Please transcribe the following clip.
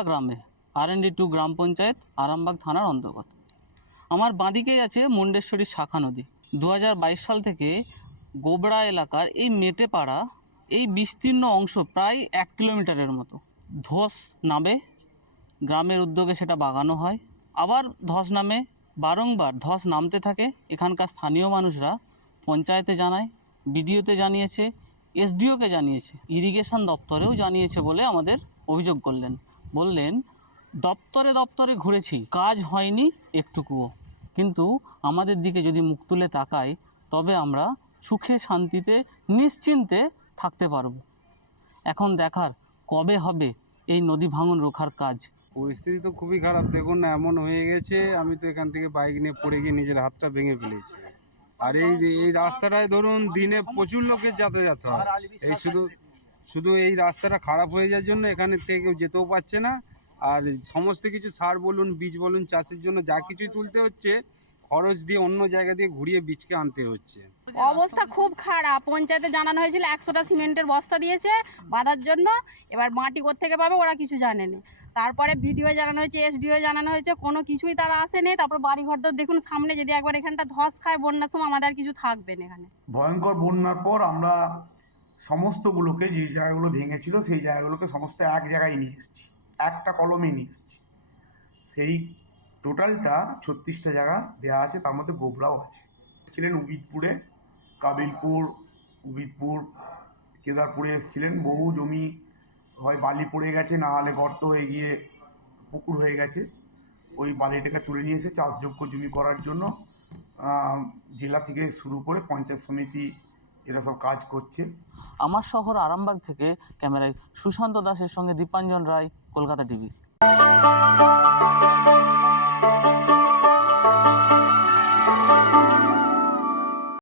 গোবরা গ্রামে RND2 গ্রাম পঞ্চায়েত আরামবাগ থানার অন্তর্গত। আমার বাঁদিকেই আছে মুন্ডেশ্বরী শাখা নদী। 2022 সাল থেকে গোবরা এলাকার এই মেটেপাড়া এই বিস্তীর্ণ অংশ প্রায় 1 কিলোমিটারের মতো ধস নামে, গ্রামের উদ্যোগে সেটা বাগানো হয়। আবার ধস নামে, বারংবার ধস নামতে থাকে। এখানকার স্থানীয় মানুষরা পঞ্চায়েতে জানায়, বিডিওতে জানিয়েছে, SDOকে জানিয়েছে, ইরিগেশন দপ্তরেও জানিয়েছে বলে আমাদের অভিযোগ করলেন। বললেন দপ্তরে দপ্তরে ঘুরেছি, কাজ হয়নি একটুকুও। কিন্তু আমাদের দিকে যদি মুখ তুলে তাকাই তবে আমরা সুখে শান্তিতে নিশ্চিন্তে থাকতে পারব। এখন দেখার কবে হবে এই নদী ভাঙন রোখার কাজ। পরিস্থিতি তো খুবই খারাপ। দেখুন না, এমন হয়ে গেছে, আমি তো এখান থেকে বাইক নিয়ে পড়ে গিয়ে নিজের হাতটা ভেঙে ফেলেছি। আর এই রাস্তাটায় ধরুন দিনে প্রচুর লোকের যাতায়াত হয়। এই শুধু এই রাস্তাটা খারাপ হয়ে যাওয়ার জন্য এখানে থেকে কেউ যেতেও পারছে না। আর সমস্ত কিছু সার বলুন, বীজ বলুন, চাষের জন্য যা কিছুই তুলতে হচ্ছে খরচ দিয়ে অন্য জায়গা দিয়ে ঘুরিয়ে বীজকে আনতে হচ্ছে। অবস্থা খুব খারাপ। পঞ্চায়েতে জানানো হয়েছিল 100টা সিমেন্টের বস্তা দিয়েছে বাঁধার জন্য। এবার মাটি কোত্থেকে পাবে ওরা কিছু জানে না। তারপরে ভিডিও জানানো হয়েছে, SDO জানানো হয়েছে, কোনো কিছুই তারা আসেনি। তারপর বাড়িঘর তো দেখুন সামনে, যদি একবার এখানটা ধস খায় বন্যার সময় আমাদের আর কিছু থাকবে না এখানে। ভয়ঙ্কর বন্যার পর আমরা সমস্তগুলোকে, যে জায়গাগুলো ভেঙেছিল সেই জায়গাগুলোকে সমস্ত এক জায়গায় নিয়ে এসেছি, একটা কলমে নিয়ে এসেছি। সেই টোটালটা 36টা জায়গা দেওয়া আছে, তার মধ্যে গোবরাও আছে। এসেছিলেন উবিদপুরে, কাবিলপুর, উবিদপুর, কেদারপুরে এসেছিলেন। বহু জমি হয় বালি পড়ে গেছে, না হলে গর্ত হয়ে গিয়ে পুকুর হয়ে গেছে। ওই বালিটাকে তুলে নিয়ে এসে চাষযোগ্য জমি করার জন্য জেলা থেকে শুরু করে পঞ্চায়েত সমিতি এরা সব কাজ করছে। আমার শহর আরামবাগ থেকে ক্যামেরায় সুশান্ত দাসের সঙ্গে দীপাঞ্জন রায়, কলকাতা টিভি।